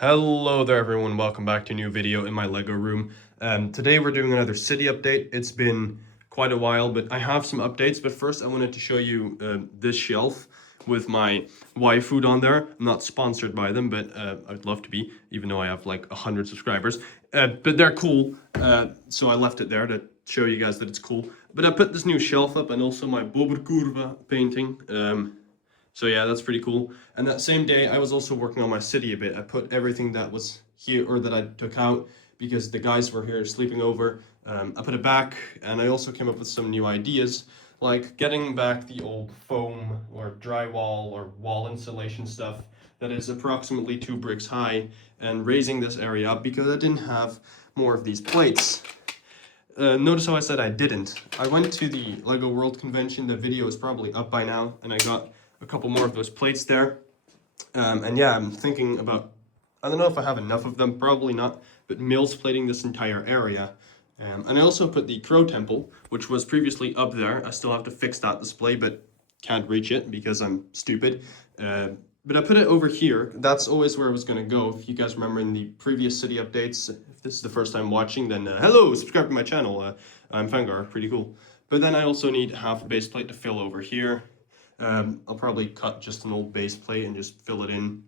Hello there everyone, welcome back to a new video in my Lego room. Today we're doing another city update. It's been quite a while, but I have some updates. But first I wanted to show you this shelf with my Y food on there. I'm not sponsored by them, but I'd love to be, even though I have like 100 subscribers. But they're cool, so I left it there to show you guys that it's cool. But I put this new shelf up and also my Boberkurva painting. So yeah, that's pretty cool. And that same day, I was also working on my city a bit. I put everything that was here, or that I took out, because the guys were here sleeping over. I put it back, and I also came up with some new ideas, like getting back the old foam or drywall or wall insulation stuff that is approximately 2 bricks high, and raising this area up because I didn't have more of these plates. Notice how I said I didn't. I went to the Lego World Convention. The video is probably up by now, and I got a couple more of those plates there. And yeah, I'm thinking about, I don't know if I have enough of them, probably not, but mills plating this entire area. And I also put the crow temple, which was previously up there. I still have to fix that display, but can't reach it because I'm stupid. But I put it over here. That's always where I was going to go. If you guys remember in the previous city updates, if this is the first time watching, then hello, subscribe to my channel. I'm Fangar, pretty cool. But then I also need half a base plate to fill over here. I'll probably cut just an old base plate and just fill it in.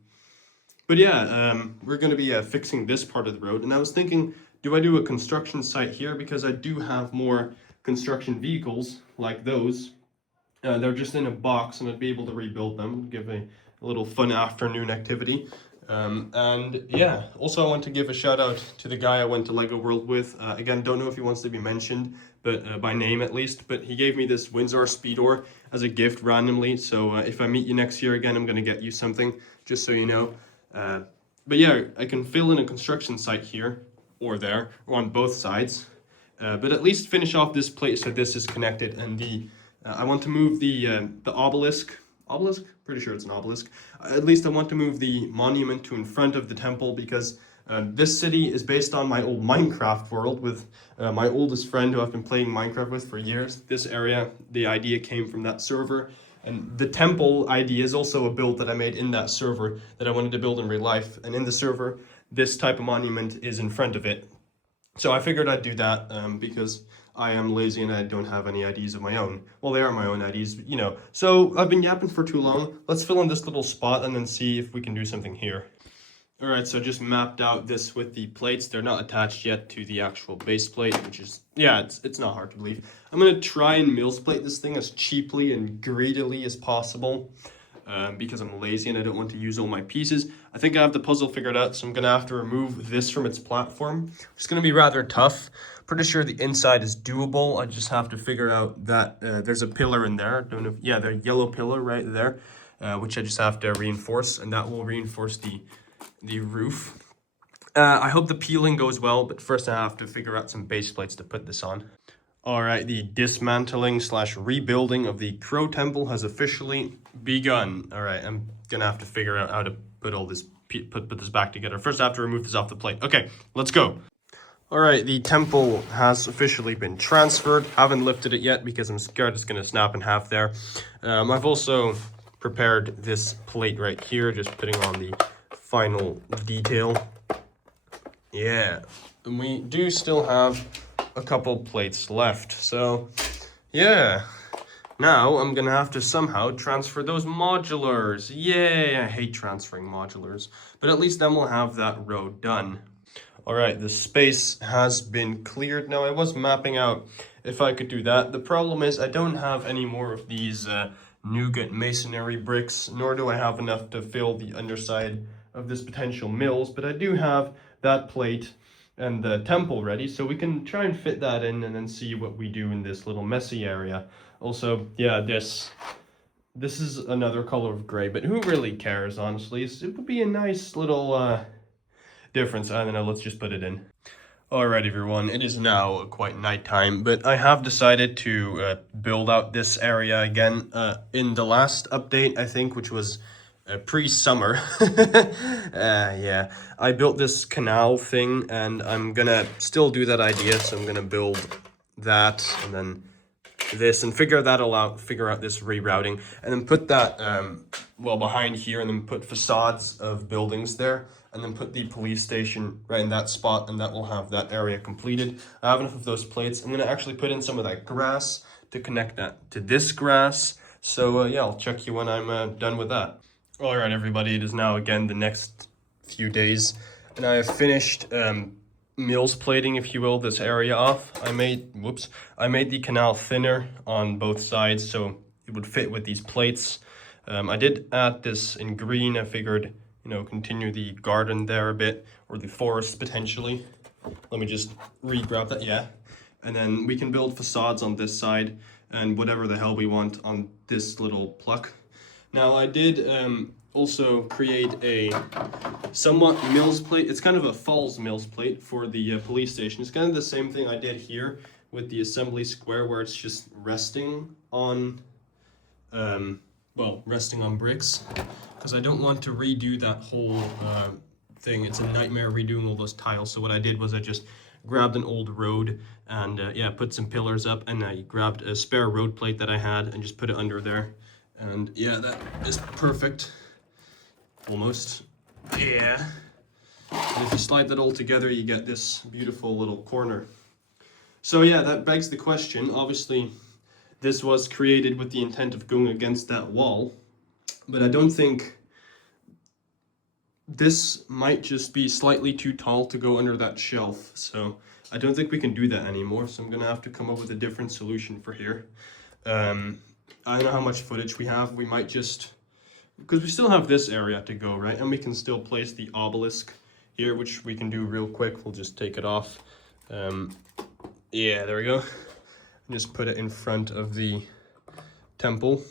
But yeah, we're going to be fixing this part of the road. And I was thinking, do I do a construction site here? Because I do have more construction vehicles like those. They're just in a box, and I'd be able to rebuild them, give a little fun afternoon activity. And yeah, also I want to give a shout out to the guy I went to Lego World with. Again, don't know if he wants to be mentioned, but by name at least. But he gave me this Windsor Speedor as a gift randomly. So if I meet you next year again, I'm going to get you something, just so you know. But yeah, I can fill in a construction site here or there, or on both sides. But at least finish off this plate so this is connected. And the I want to move the obelisk. Obelisk? Pretty sure it's an obelisk. At least I want to move the monument to in front of the temple, because this city is based on my old Minecraft world with my oldest friend who I've been playing Minecraft with for years. This area, the idea came from that server. And the temple idea is also a build that I made in that server that I wanted to build in real life. And in the server, this type of monument is in front of it. So I figured I'd do that because I am lazy and I don't have any IDs of my own. Well, they are my own IDs, but, you know. So I've been yapping for too long. Let's fill in this little spot and then see if we can do something here. All right, so I just mapped out this with the plates. They're not attached yet to the actual base plate, which is, yeah, it's not hard to believe. I'm going to try and mills plate this thing as cheaply and greedily as possible. Because I'm lazy and I don't want to use all my pieces. I think I have the puzzle figured out, so I'm going to have to remove this from its platform. It's going to be rather tough. Pretty sure the inside is doable. I just have to figure out that there's a pillar in there. Don't know if, yeah, the yellow pillar right there, which I just have to reinforce, and that will reinforce the roof. I hope the peeling goes well, but first I have to figure out some base plates to put this on. All right, the dismantling / rebuilding of the Crow Temple has officially begun. All right, I'm gonna have to figure out how to put all this put this back together. First, I have to remove this off the plate. Okay, let's go. All right, the temple has officially been transferred. Haven't lifted it yet because I'm scared it's gonna snap in half there. I've also prepared this plate right here, just putting on the final detail. Yeah, and we do still have a couple plates left, so yeah, now I'm gonna have to somehow transfer those modulars. Yay, I hate transferring modulars, but at least then we'll have that road done. All right, the space has been cleared. Now I was mapping out if I could do that. The problem is I don't have any more of these nougat masonry bricks, nor do I have enough to fill the underside of this potential mills, but I do have that plate and the temple ready, so we can try and fit that in and then see what we do in this little messy area. Also, yeah, this is another color of gray, but who really cares, honestly? It would be a nice little difference. I don't know, let's just put it in. Alright everyone, it is now quite nighttime, but I have decided to build out this area again. In the last update, I think, which was pre-summer, yeah, I built this canal thing, and I'm gonna still do that idea, so I'm gonna build that, and then this, and figure that all out, figure out this rerouting, and then put that, well, behind here, and then put facades of buildings there. and then put the police station right in that spot, and that will have that area completed. I have enough of those plates. I'm gonna actually put in some of that grass to connect that to this grass. So yeah, I'll check you when I'm done with that. All right, everybody, it is now again the next few days, and I have finished mills plating, if you will, this area off. I made the canal thinner on both sides so it would fit with these plates. I did add this in green. I figured, you know, continue the garden there a bit, or the forest potentially. Let me just re-grab that, yeah. And then we can build facades on this side and whatever the hell we want on this little pluck. Now I did also create a somewhat mills plate. It's kind of a falls mills plate for the police station. It's kind of the same thing I did here with the assembly square, where it's just resting on resting on bricks, because I don't want to redo that whole thing. It's a nightmare redoing all those tiles. So what I did was I just grabbed an old road and yeah, put some pillars up, and I grabbed a spare road plate that I had and just put it under there. And yeah, that is perfect. Almost. Yeah. And if you slide that all together, you get this beautiful little corner. So yeah, that begs the question. Obviously, this was created with the intent of going against that wall, but I don't think this might just be slightly too tall to go under that shelf. So I don't think we can do that anymore. So I'm gonna have to come up with a different solution for here. I don't know how much footage we have. We might just, because we still have this area to go, right? And we can still place the obelisk here, which we can do real quick. We'll just take it off. Yeah, there we go. Just put it in front of the temple.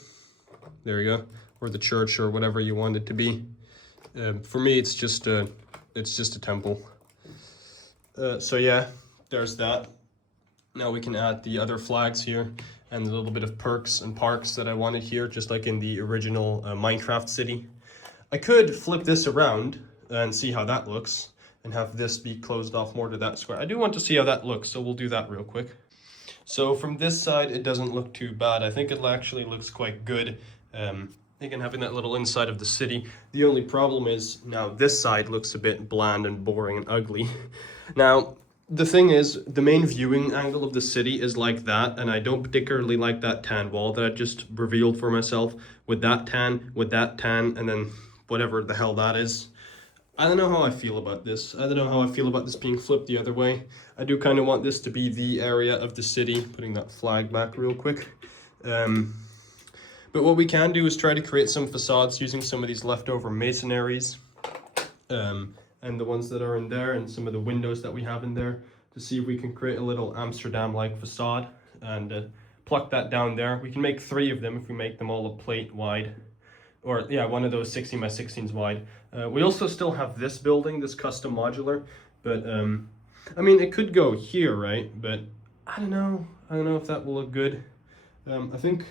There we go. Or the church, or whatever you want it to be. For me, it's just a temple. So yeah, there's that. Now we can add the other flags here and a little bit of perks and parks that I wanted here, just like in the original Minecraft city. I could flip this around and see how that looks, and have this be closed off more to that square. I do want to see how that looks, so we'll do that real quick. So from this side, it doesn't look too bad. I think it actually looks quite good. Again, having that little inside of the city. The only problem is now this side looks a bit bland and boring and ugly. Now, the thing is, the main viewing angle of the city is like that, and I don't particularly like that tan wall that I just revealed for myself with that tan, and then whatever the hell that is. I don't know how I feel about this. I don't know how I feel about this being flipped the other way. I do kind of want this to be the area of the city. Putting that flag back real quick. But what we can do is try to create some facades using some of these leftover masonaries. And the ones that are in there, and some of the windows that we have in there, to see if we can create a little Amsterdam-like facade and pluck that down there. We can make 3 of them if we make them all a plate wide. Or yeah, one of those 16 by 16s wide. We also still have this building, this custom modular, but I mean, it could go here, right? But I don't know if that will look good. I think,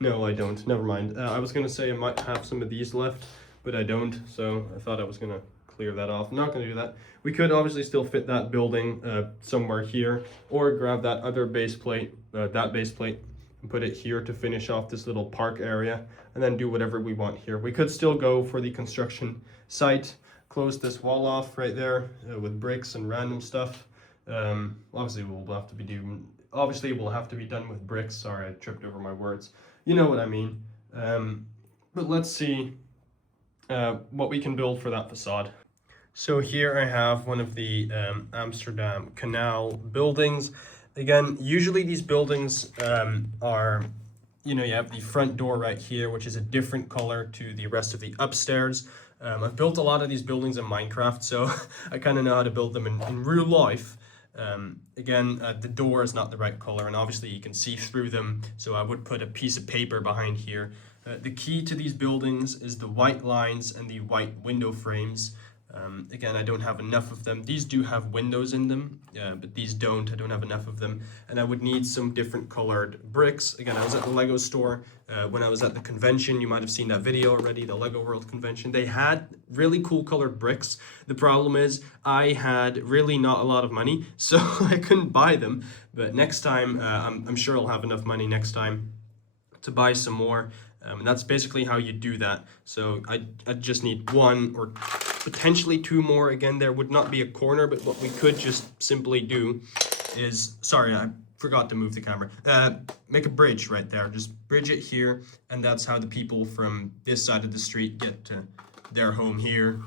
no, I don't, never mind. I was gonna say I might have some of these left, but I don't, so I thought I was gonna clear that off. I'm not gonna do that. We could obviously still fit that building somewhere here, or grab that other base plate, and put it here to finish off this little park area, and then do whatever we want here. We could still go for the construction site, close this wall off right there with bricks and random stuff. Obviously we'll have to be done with bricks. Sorry, I tripped over my words. You know what I mean. But let's see what we can build for that facade. So here I have one of the Amsterdam Canal buildings. Again, usually these buildings are, you know, you have the front door right here, which is a different color to the rest of the upstairs. I've built a lot of these buildings in Minecraft, so I kind of know how to build them in real life. Again, the door is not the right color, and obviously you can see through them, so I would put a piece of paper behind here. The key to these buildings is the white lines and the white window frames. Again, I don't have enough of them. These do have windows in them, but these don't. I don't have enough of them. And I would need some different colored bricks. Again, I was at the Lego store. When I was at the convention, you might have seen that video already, the Lego World convention. They had really cool colored bricks. The problem is I had really not a lot of money, so I couldn't buy them. But next time, I'm sure I'll have enough money next time to buy some more. And that's basically how you do that. So I just need one or potentially two more. Again, there would not be a corner, but what we could just simply do is, sorry, I forgot to move the camera. Make a bridge right there. Just bridge it here, and that's how the people from this side of the street get to their home here.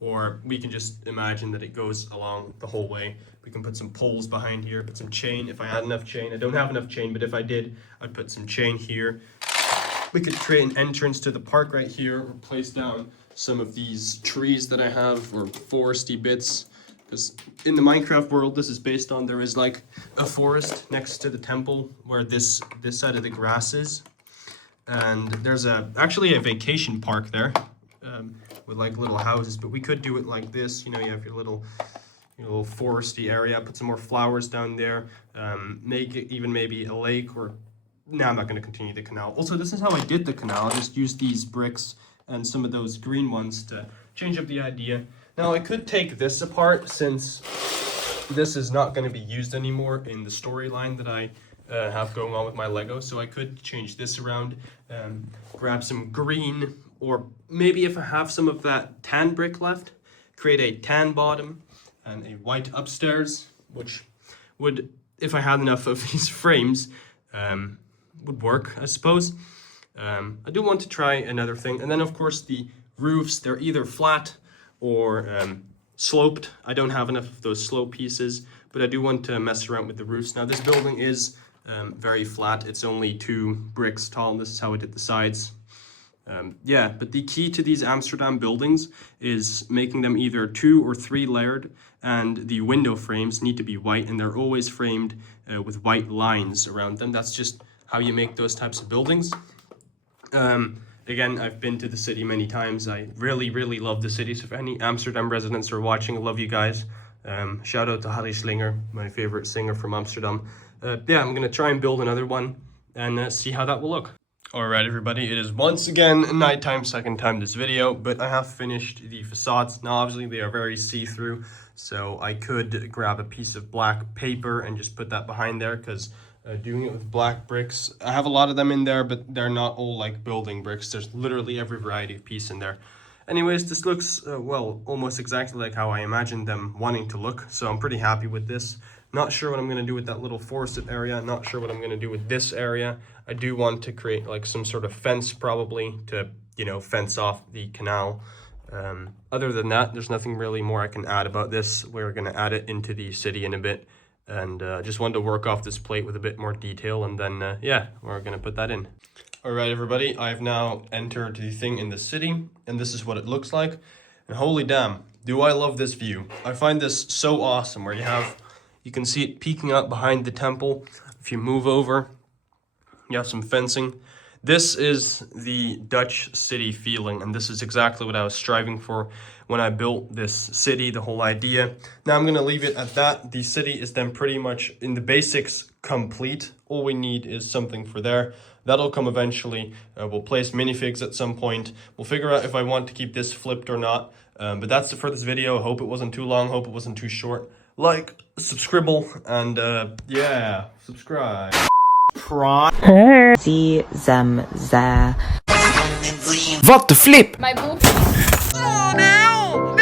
Or we can just imagine that it goes along the whole way. We can put some poles behind here, put some chain if I had enough chain. I don't have enough chain, but if I did, I'd put some chain here. We could create an entrance to the park right here, or place down some of these trees that I have, or foresty bits. Because in the Minecraft world, this is based on, there is like a forest next to the temple where this side of the grass is. And there's actually a vacation park there with like little houses, but we could do it like this. You know, you have your little foresty area, put some more flowers down there, make it even maybe a lake, or no, I'm not going to continue the canal. Also, this is how I did the canal. I just used these bricks and some of those green ones to change up the idea. Now, I could take this apart since this is not going to be used anymore in the storyline that I have going on with my Lego. So I could change this around, grab some green, or maybe if I have some of that tan brick left, create a tan bottom and a white upstairs, which would, if I had enough of these frames, would work, I suppose. I do want to try another thing. And then, of course, the roofs, they're either flat or sloped. I don't have enough of those slope pieces, but I do want to mess around with the roofs. Now, this building is very flat. It's only 2 bricks tall. This is how I did the sides. Yeah, but the key to these Amsterdam buildings is making them either 2 or 3 layered, and the window frames need to be white, and they're always framed with white lines around them. That's just how you make those types of buildings. Again, I've been to the city many times. I really, really love the city. So if any Amsterdam residents are watching, I love you guys. Shout out to Harry Slinger, my favorite singer from Amsterdam. Yeah, I'm gonna try and build another one and see how that will look. Alright everybody, it is once again nighttime, second time this video, but I have finished the facades. Now obviously they are very see-through, so I could grab a piece of black paper and just put that behind there, because doing it with black bricks, I have a lot of them in there, but they're not all like building bricks. There's literally every variety of piece in there. Anyways, this looks, well, almost exactly like how I imagined them wanting to look, so I'm pretty happy with this. Not sure what I'm going to do with that little forested area. Not sure what I'm going to do with this area. I do want to create like some sort of fence probably to, you know, fence off the canal. Other than that, there's nothing really more I can add about this. We're going to add it into the city in a bit. And just wanted to work off this plate with a bit more detail. And then, yeah, we're going to put that in. All right, everybody. I've now entered the thing in the city. And this is what it looks like. And holy damn, do I love this view. I find this so awesome where you can see it peeking out behind the temple. If you move over, you have some fencing. This is the Dutch city feeling, and this is exactly what I was striving for when I built this city, the whole idea. Now I'm gonna leave it at that. The city is then pretty much, in the basics, complete. All we need is something for there. That'll come eventually. We'll place minifigs at some point. We'll figure out if I want to keep this flipped or not. But that's it for this video. Hope it wasn't too long. Hope it wasn't too short. Like, subscribe, and yeah, subscribe. Wat de flip! My boobs. Oh no!